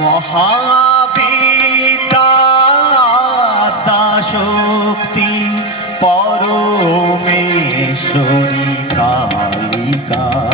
Maha Kali Kalika.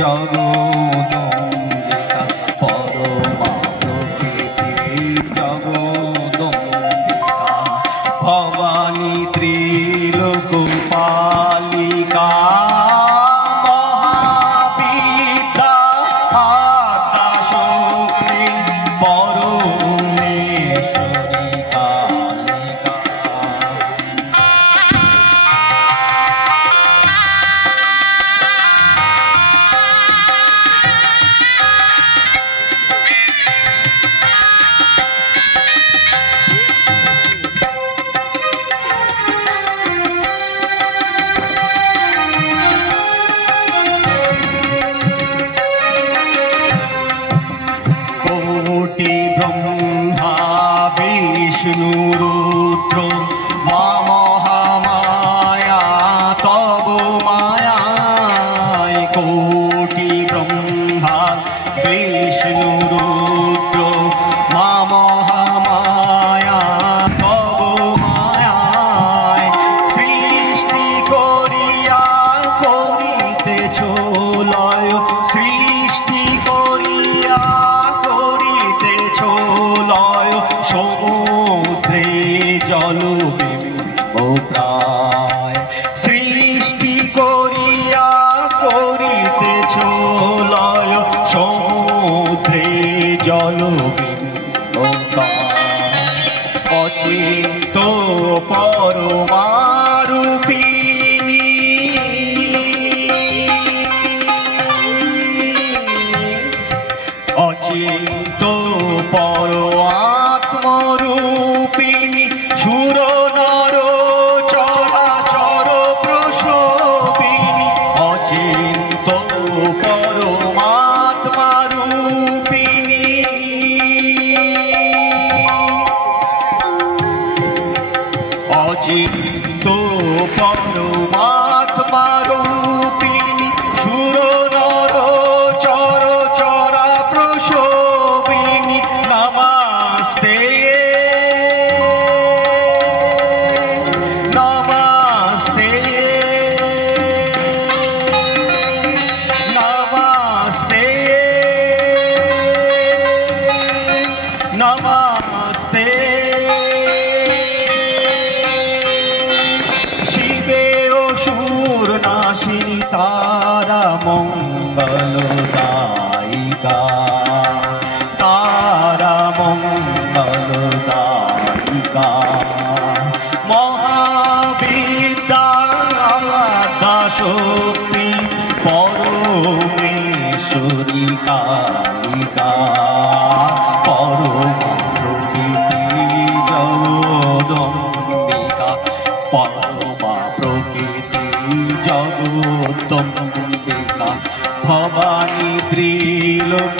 Jagdambika Parama প্রকৃতির জগদম্বিকা ভবানী ত্রিলোক পালিকা شنو رو অচিন্ত পরমা অচির তো পরমাত্মা রূপিণী সুর নর চর চরা প্রসবিনী নমাস্তে। নমাস্তে। নমাস্তে। নমাস্তে। মঙ্গলদায়িকা। তারা মঙ্গলদায়িকা। মহাবিদ্যা শক্তি পরমেশ্বরী কালিকা পরম প্রকৃতি জগদম্বিকা। পরমা প্রকৃতি জগদম্বিকা। ভবানী ত্রিলোক